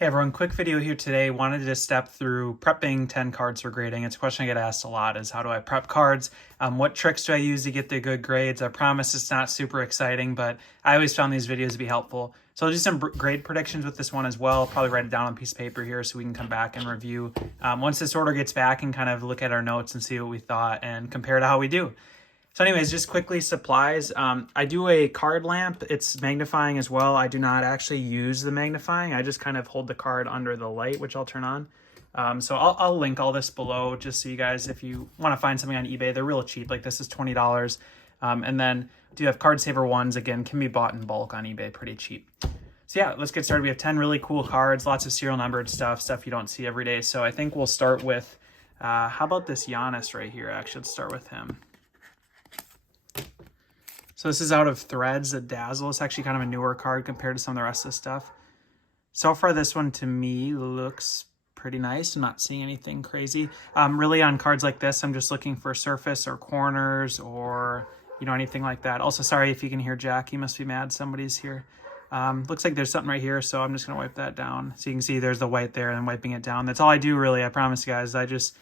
Hey everyone, quick video here today. Wanted to just step through prepping 10 cards for grading. It's a question I get asked a lot is how do I prep cards? What tricks do I use to get the good grades? I promise it's not super exciting, but I always found these videos to be helpful. So I'll do some grade predictions with this one as well. Probably write it down on a piece of paper here so we can come back and review. Once this order gets back and kind of look at our notes and see what we thought and compare to how we do. So anyways, just quickly supplies. I do a card lamp. It's magnifying as well. I do not actually use the magnifying. I just kind of hold the card under the light, which I'll turn on. So I'll link all this below just so you guys, if you want to find something on eBay, they're real cheap. Like this is $20. And then do you have Card Saver ones, again, can be bought in bulk on eBay, pretty cheap. So yeah, let's get started. We have 10 really cool cards, lots of serial numbered stuff you don't see every day. So I think we'll start with, how about this Giannis right here? Actually, let's start with him. So this is out of Threads, the Dazzle. It's actually kind of a newer card compared to some of the rest of the stuff. So far, this one to me looks pretty nice. I'm not seeing anything crazy. Really on cards like this, I'm just looking for surface or corners or, anything like that. Also, sorry if you can hear Jack. He must be mad somebody's here. Looks like there's something right here, so I'm just going to wipe that down. So you can see there's the white there and I'm wiping it down. That's all I do, really. I promise, guys. I use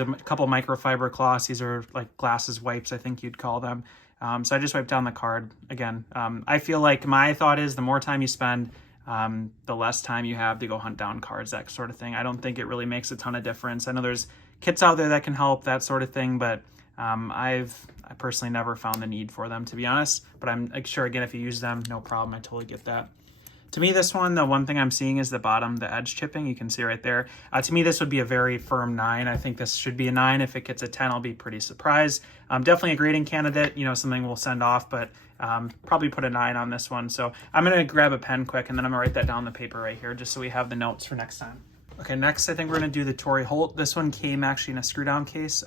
a couple microfiber cloths. These are like glasses wipes, I think you'd call them. So I just wiped down the card. Again, I feel like my thought is the more time you spend, the less time you have to go hunt down cards, that sort of thing. I don't think it really makes a ton of difference. I know there's kits out there that can help, that sort of thing, but I personally never found the need for them, to be honest. But I'm sure, again, if you use them, no problem. I totally get that. To me, this one, the one thing I'm seeing is the bottom, the edge chipping. You can see right there. To me, this would be a very firm 9. I think this should be a 9. If it gets a 10, I'll be pretty surprised. Definitely a grading candidate, something we'll send off, but probably put a 9 on this one. So I'm going to grab a pen quick, and then I'm going to write that down on the paper right here, just so we have the notes for next time. Okay, next I think we're going to do the Torrey Holt. This one came actually in a screw down case.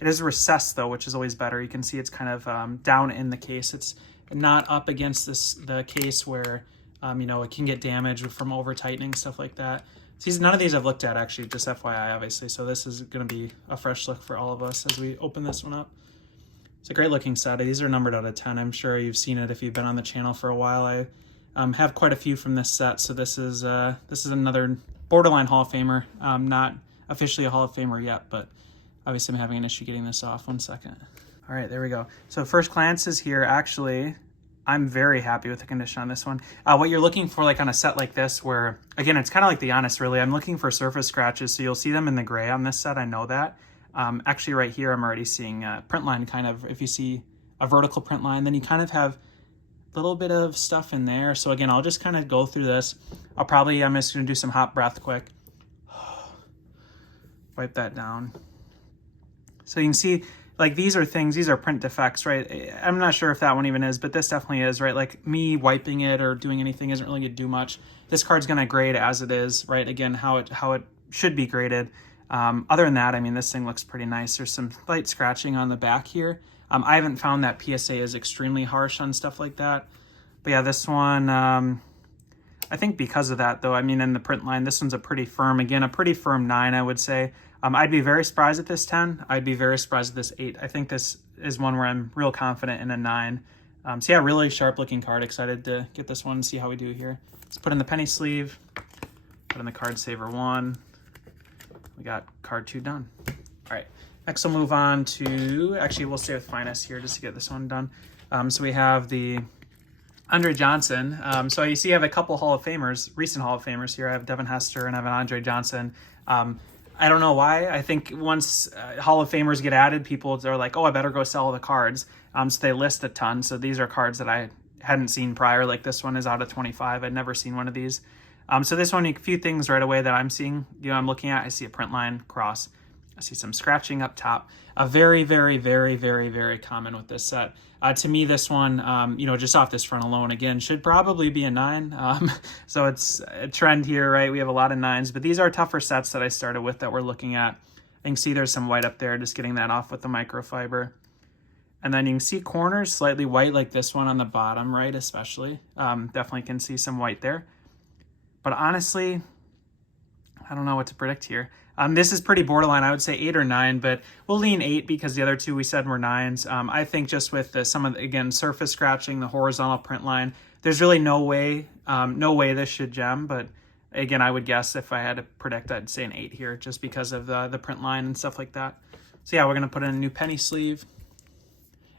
It is recessed though, which is always better. You can see it's kind of down in the case. It's not up against the case where it can get damaged from over tightening, stuff like that. So none of these I've looked at actually, just FYI, obviously. So this is going to be a fresh look for all of us as we open this one up. It's a great looking set. These are numbered out of 10. I'm sure you've seen it if you've been on the channel for a while. I have quite a few from this set. So this is another borderline Hall of Famer. Not officially a Hall of Famer yet, but obviously I'm having an issue getting this off. 1 second. All right, there we go. So first glance is here. Actually, I'm very happy with the condition on this one. What you're looking for, like on a set like this, where again, it's kind of like the Giannis, really. I'm looking for surface scratches, so you'll see them in the gray on this set. I know that. Actually, right here, I'm already seeing a print line kind of. If you see a vertical print line, then you kind of have a little bit of stuff in there. So again, I'll just kind of go through this. I'm just going to do some hot breath quick. Wipe that down. So you can see, like these are print defects, right? I'm not sure if that one even is, but this definitely is, right? Like me wiping it or doing anything isn't really gonna do much. This card's gonna grade as it is, right? Again, how it should be graded. Other than that, I mean, this thing looks pretty nice. There's some light scratching on the back here. I haven't found that PSA is extremely harsh on stuff like that. But yeah, this one, I think because of that though, I mean, in the print line, this one's a pretty firm 9, I would say. I'd be very surprised at this 10. I'd be very surprised at this 8. I think this is one where I'm real confident in a 9. So yeah, really sharp looking card. Excited to get this one and see how we do here. Let's put in the penny sleeve, put in the Card Saver 1. We got card 2 done. All right, next we'll move on to, actually we'll stay with Finest here just to get this one done. So we have the Andre Johnson. So you see I have a couple Hall of Famers, recent Hall of Famers here. I have Devin Hester and I have an Andre Johnson. I don't know why. I think once Hall of Famers get added, people are like, oh, I better go sell the cards. So they list a ton. So these are cards that I hadn't seen prior. Like this one is out of 25. I'd never seen one of these. So this one, a few things right away that I'm seeing, I'm looking at. I see a print line cross. I see some scratching up top. Very, very, very, very, very common with this set. To me, this one, just off this front alone, again, should probably be a 9. So it's a trend here, right? We have a lot of 9s, but these are tougher sets that I started with that we're looking at. You can see there's some white up there, just getting that off with the microfiber. And then you can see corners slightly white, like this one on the bottom right, especially. Definitely can see some white there. But honestly, I don't know what to predict here. This is pretty borderline. I would say 8 or 9, but we'll lean 8 because the other two we said were 9s. I think just with some of the, again, surface scratching, the horizontal print line, there's really no way this should gem, but Again, I would guess if I had to predict, I'd say an 8 here, just because of the print line and stuff like that. So yeah, we're gonna put in a new penny sleeve.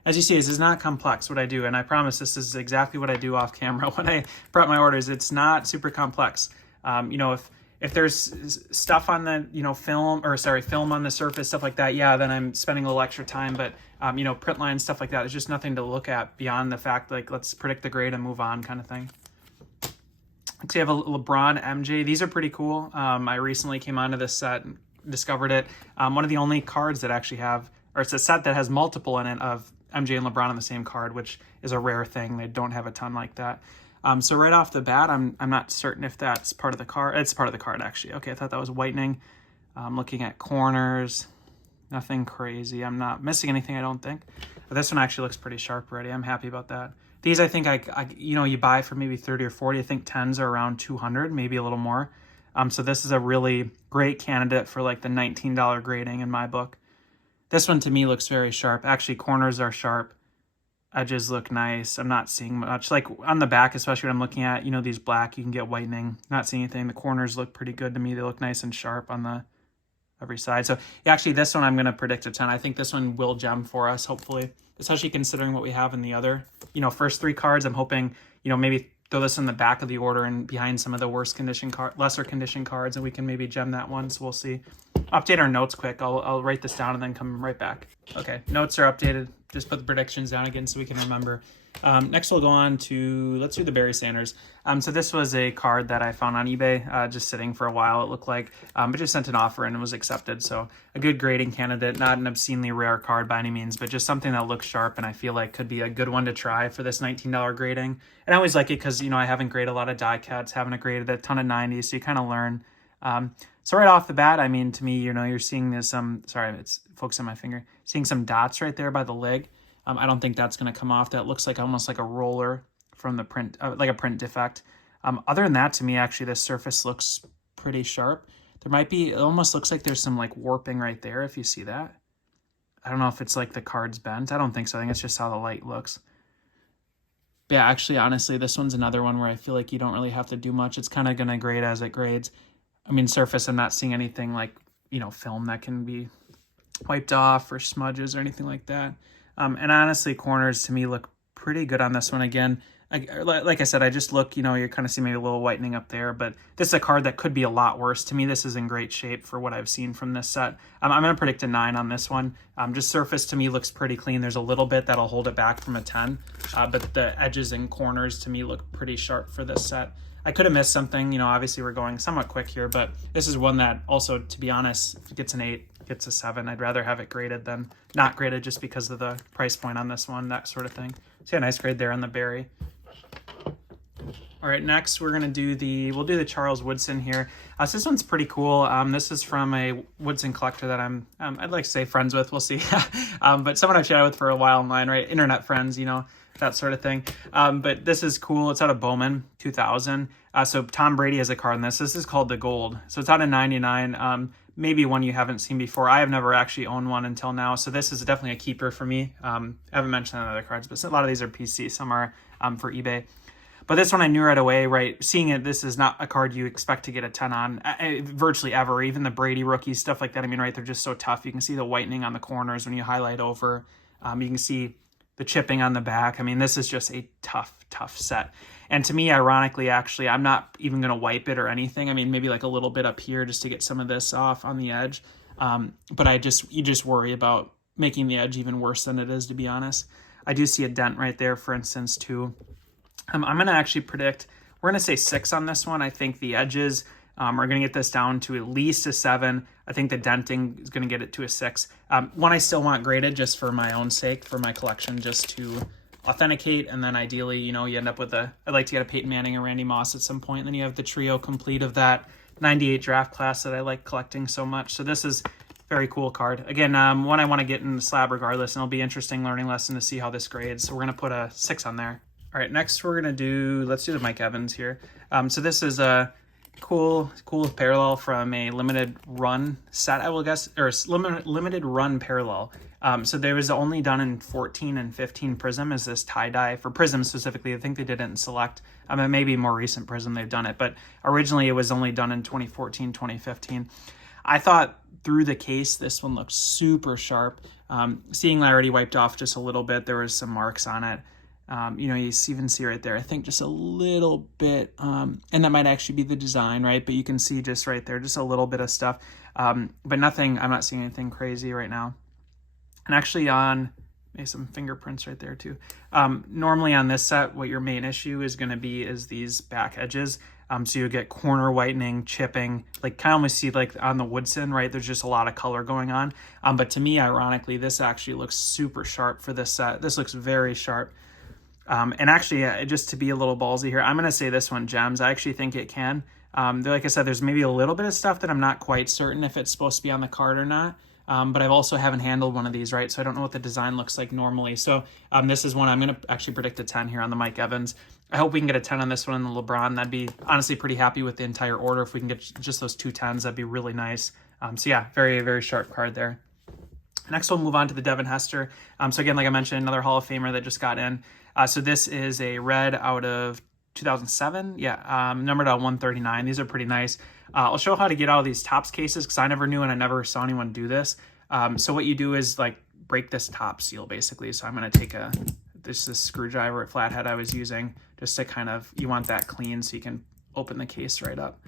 As you see, this is not complex what I do, and I promise this is exactly what I do off camera when I prep my orders. It's not super complex. You know, if there's stuff on the, you know, film on the surface, stuff like that, yeah, then I'm spending a little extra time. But you know, print line, stuff like that, there's just nothing to look at beyond the fact, like, let's predict the grade and move on kind of thing. Next, we have a LeBron MJ. These are pretty cool. I recently came onto this set and discovered it. One of the only cards that actually have, or it's a set that has multiple in it of MJ and LeBron on the same card, which is a rare thing. They don't have a ton like that. So right off the bat, I'm not certain if that's part of the card. It's part of the card, actually. Okay, I thought that was whitening. Looking at corners, nothing crazy. I'm not missing anything, I don't think. But this one actually looks pretty sharp already. I'm happy about that. These, I think, you know, you buy for maybe 30 or 40. I think 10s are around 200, maybe a little more. So this is a really great candidate for like the $19 grading in my book. This one to me looks very sharp. Actually, corners are sharp. Edges look nice. I'm not seeing much. Like on the back, especially when I'm looking at, you know, these black, you can get whitening. Not seeing anything. The corners look pretty good to me. They look nice and sharp on the every side. So yeah, actually this one I'm going to predict a 10. I think this one will gem for us, hopefully, especially considering what we have in the other, you know, first 3 cards. I'm hoping, you know, maybe throw this in the back of the order and behind some of the lesser condition cards, and we can maybe gem that one. So we'll see. Update our notes quick. I'll write this down and then come right back. Okay, notes are updated. Just put the predictions down again so we can remember. Next we'll go on to, let's do the Barry Sanders. So this was a card that I found on eBay, just sitting for a while, it looked like, but just sent an offer and it was accepted. So a good grading candidate, not an obscenely rare card by any means, but just something that looks sharp and I feel like could be a good one to try for this $19 grading. And I always like it because, you know, I haven't graded a lot of die cuts, haven't graded a ton of 90s, so you kind of learn. So right off the bat, I mean, to me, you know, you're seeing this, sorry, it's focused on my finger, seeing some dots right there by the leg. I don't think that's going to come off. That looks like almost like a roller from the print, like a print defect. Other than that, to me, actually, this surface looks pretty sharp. There might be, it almost looks like there's some like warping right there, if you see that. I don't know if it's like the card's bent. I don't think so. I think it's just how the light looks. But yeah, actually, honestly, this one's another one where I feel like you don't really have to do much. It's kind of going to grade as it grades. I mean, surface, I'm not seeing anything like, you know, film that can be wiped off or smudges or anything like that. And honestly, corners to me look pretty good on this one. Again, like I said, I just look, you know, you're kind of seeing maybe a little whitening up there, but this is a card that could be a lot worse. To me, this is in great shape for what I've seen from this set. I'm going to predict a 9 on this one. Just surface to me looks pretty clean. There's a little bit that'll hold it back from a 10, but the edges and corners to me look pretty sharp for this set. I could have missed something, you know, obviously we're going somewhat quick here, but this is one that also, to be honest, gets an 8, gets a 7. I'd rather have it graded than not graded just because of the price point on this one, that sort of thing. So yeah, nice grade there on the Barry. All right, next we're gonna do we'll do the Charles Woodson here. So this one's pretty cool. This is from a Woodson collector that I'm, I'd like to say friends with, we'll see. But someone I've chatted with for a while online, right? Internet friends, you know, that sort of thing. But this is cool. It's out of Bowman 2000. So Tom Brady has a card in this. This is called the Gold. So it's out of 99. Maybe one you haven't seen before. I have never actually owned one until now. So this is definitely a keeper for me. I haven't mentioned other cards, but a lot of these are PC. Some are for eBay. But this one I knew right away, right? Seeing it, this is not a card you expect to get a 10 on virtually ever. Even the Brady rookies, stuff like that. I mean, right, they're just so tough. You can see the whitening on the corners when you highlight over. You can see the chipping on the back. I mean, this is just a tough set. And to me, ironically, actually, I'm not even going to wipe it or anything. I mean, maybe like a little bit up here just to get some of this off on the edge. But you just worry about making the edge even worse than it is, to be honest. I do see a dent right there, for instance, too. I'm going to actually predict, we're going to say 6 on this one. I think the edges are going to get this down to at least a 7. I think the denting is going to get it to a 6. One I still want graded just for my own sake, for my collection, just to authenticate. And then ideally, you know, you end up with I'd like to get a Peyton Manning or Randy Moss at some point. And then you have the trio complete of that 98 draft class that I like collecting so much. So this is a very cool card. Again, one I want to get in the slab regardless, and it'll be an interesting learning lesson to see how this grades. So we're going to put a 6 on there. All right, next we're going to let's do the Mike Evans here. So this is cool parallel from a limited run set, I will guess, or limited run parallel. So there was only done in 14 and 15 Prism is this tie-dye for Prism specifically. I think they did it in Select. I mean, maybe more recent Prism they've done it, but originally it was only done in 2014, 2015. I thought through the case, this one looked super sharp. Seeing that I already wiped off just a little bit, there was some marks on it. You know, you even see right there, I think just a little bit, and that might actually be the design, right? But you can see just right there, just a little bit of stuff, but nothing, I'm not seeing anything crazy right now. And actually on, maybe some fingerprints right there too. Normally on this set, what your main issue is going to be is these back edges. So you get corner whitening, chipping, like kind of almost see like on the Woodson, right? There's just a lot of color going on. But to me, ironically, this actually looks super sharp for this set. This looks very sharp. And actually, just to be a little ballsy here, I'm going to say this one gems. I actually think it can. Like I said, there's maybe a little bit of stuff that I'm not quite certain if it's supposed to be on the card or not. But I've also haven't handled one of these, right? So I don't know what the design looks like normally. So this is one I'm going to actually predict a 10 here on the Mike Evans. I hope we can get a 10 on this one in the LeBron. That'd be honestly pretty happy with the entire order. If we can get just those 2 10s, that'd be really nice. So yeah, very, very sharp card there. Next, we'll move on to the Devin Hester. So again, like I mentioned, another Hall of Famer that just got in. So this is a red out of 2007. Yeah, numbered out 139. These are pretty nice. I'll show how to get out of these Topps cases because I never knew and I never saw anyone do this. So what you do is like break this top seal basically. So I'm going to take this screwdriver at flathead I was using just to kind of, you want that clean so you can open the case right up.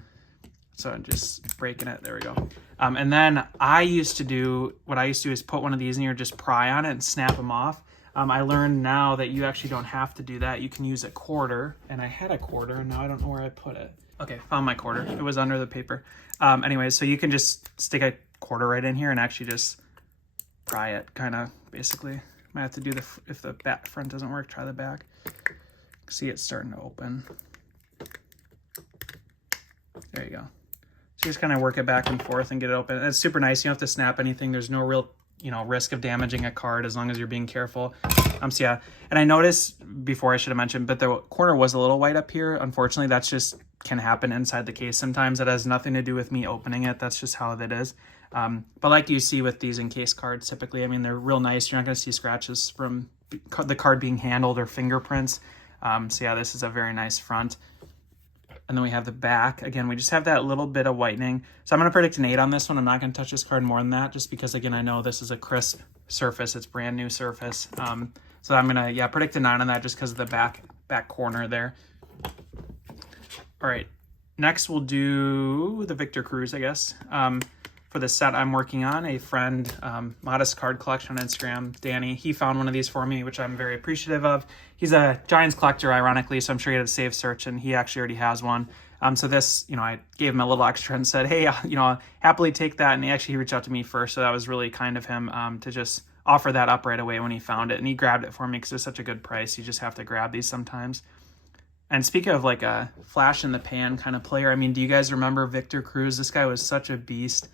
So I'm just breaking it. There we go. And then what I used to do is put one of these in here, just pry on it and snap them off. I learned now that you actually don't have to do that. You can use a quarter, and I had a quarter, and now I don't know where I put it. Okay, found my quarter. It was under the paper. Anyway, so you can just stick a quarter right in here and actually just pry it, kind of, basically. Might have to do if the front doesn't work, try the back. See, it's starting to open. There you go. So you just kind of work it back and forth and get it open. And it's super nice. You don't have to snap anything. There's no real, risk of damaging a card as long as you're being careful. So yeah, and I noticed before, I should have mentioned, but the corner was a little white up here. Unfortunately, that's just can happen inside the case. Sometimes it has nothing to do with me opening it. That's just how it is. But like you see with these encased cards, typically, I mean, they're real nice. You're not going to see scratches from the card being handled or fingerprints. So yeah, this is a very nice front. And then we have the back. Again, we just have that little bit of whitening. So I'm going to predict an 8 on this one. I'm not going to touch this card more than that just because, again, I know this is a crisp surface. It's brand new surface. So I'm going to, predict a 9 on that just because of the back corner there. All right. Next, we'll do the Victor Cruz, I guess. For the set I'm working on, a friend, Modest Card Collection on Instagram, Danny, he found one of these for me, which I'm very appreciative of. He's a Giants collector, ironically, so I'm sure he had a save search, and he actually already has one. So this, I gave him a little extra and said, hey, I'll happily take that. And he reached out to me first, so that was really kind of him to just offer that up right away when he found it. And he grabbed it for me because it's such a good price. You just have to grab these sometimes. And speaking of like a flash in the pan kind of player, I mean, do you guys remember Victor Cruz? This guy was such a beast.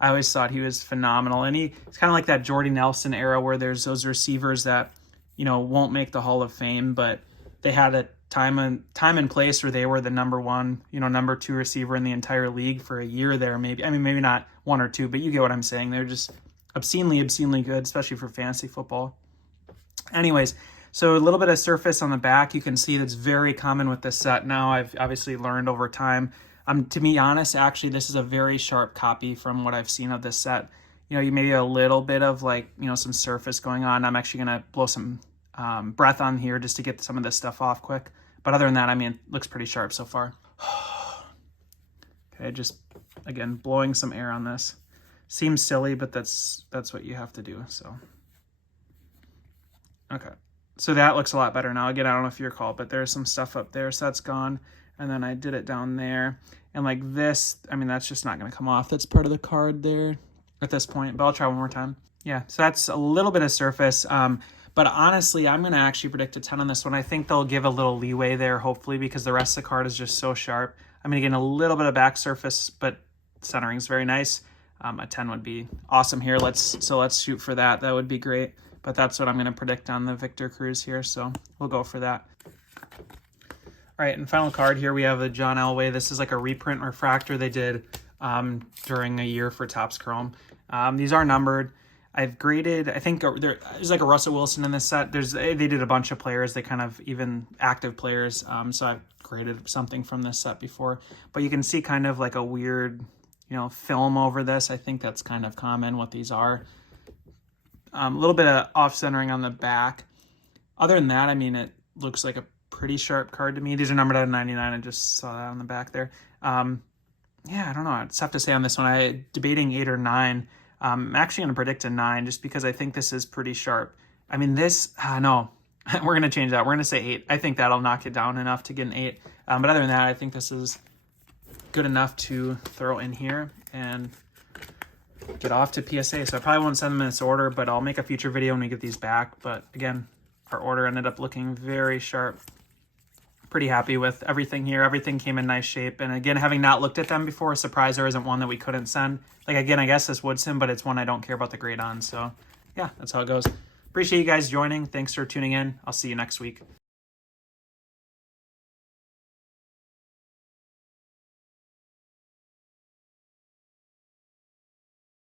I always thought he was phenomenal. And it's kind of like that Jordy Nelson era where there's those receivers that, won't make the Hall of Fame, but they had a time and place where they were the number 1, number 2 receiver in the entire league for a year there, maybe. I mean, maybe not 1 or 2, but you get what I'm saying. They're just obscenely good, especially for fantasy football. Anyways, so a little bit of surface on the back. You can see that's very common with this set now. I've obviously learned over time. To be honest, actually, this is a very sharp copy from what I've seen of this set. You maybe a little bit of some surface going on. I'm actually going to blow some breath on here just to get some of this stuff off quick. But other than that, I mean, it looks pretty sharp so far. Okay, just, again, blowing some air on this. Seems silly, but that's what you have to do, so. Okay, so that looks a lot better now. Again, I don't know if you recall, but there's some stuff up there, so that's gone. And then I did it down there. And like this, I mean, that's just not going to come off. That's part of the card there at this point, but I'll try one more time. Yeah, so that's a little bit of surface. But honestly, I'm going to actually predict a 10 on this one. I think they'll give a little leeway there, hopefully, because the rest of the card is just so sharp. I'm going to get a little bit of back surface, but centering is very nice. A 10 would be awesome here. Let's shoot for that. That would be great. But that's what I'm going to predict on the Victor Cruz here, so we'll go for that. All right, and final card here, we have the John Elway. This is like a reprint refractor they did during a year for Topps Chrome. These are numbered. I've graded, I think there's like a Russell Wilson in this set. They did a bunch of players. They kind of even active players. So I've graded something from this set before. But you can see kind of like a weird, you know, film over this. I think that's kind of common what these are. A little bit of off-centering on the back. Other than that, I mean, it looks like a pretty sharp card to me. These are numbered out of 99. I just saw that on the back there. Yeah, I don't know. It's tough to say on this one. I'm debating 8 or 9. I'm actually going to predict a 9 just because I think this is pretty sharp. I mean, this, no, we're going to change that. We're going to say 8. I think that'll knock it down enough to get an 8. But other than that, I think this is good enough to throw in here and get off to PSA. So I probably won't send them in this order, but I'll make a future video when we get these back. But again, our order ended up looking very sharp. Pretty happy with everything here. Everything came in nice shape. And again, having not looked at them before, surprised there isn't one that we couldn't send. Like, again, I guess this would send, but it's one I don't care about the grade on. So yeah, that's how it goes. Appreciate you guys joining. Thanks for tuning in. I'll see you next week.